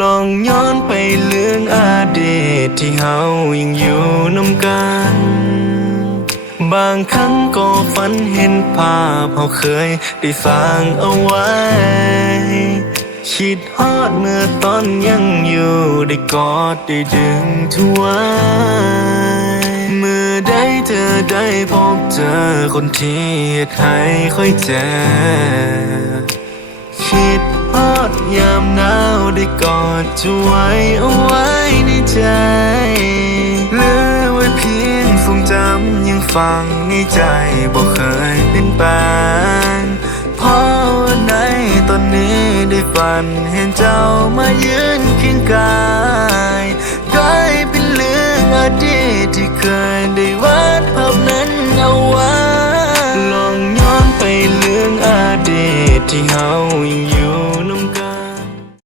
ลองย้อนไปเรื่องอดีตที่เฮายังอยู่น้ำกัน บางครั้งก็ฝันเห็นภาพเราเคยได้สร้างเอาไว้ คิดฮอดเมื่อตอนยังอยู่ได้กอดได้ดึงทว้เมื่อได้เธอได้พบเจอคนที่ให้ค่อยเจอ กอดจะไว้เอาไว้ในใจเหลือไว้เพียงทรงจำยังฝังในใจบ่เคยเปลี่ยนแปลงเพราะวันไหนตอนนี้ได้ฝันเห็นเจ้ามายืนเคียงกายกลายเป็นเรื่องอดีตที่เคยได้วาดภาพนั้นเอาไว้ลองย้อนไปเรื่องอดีตที่เฮายังอยู่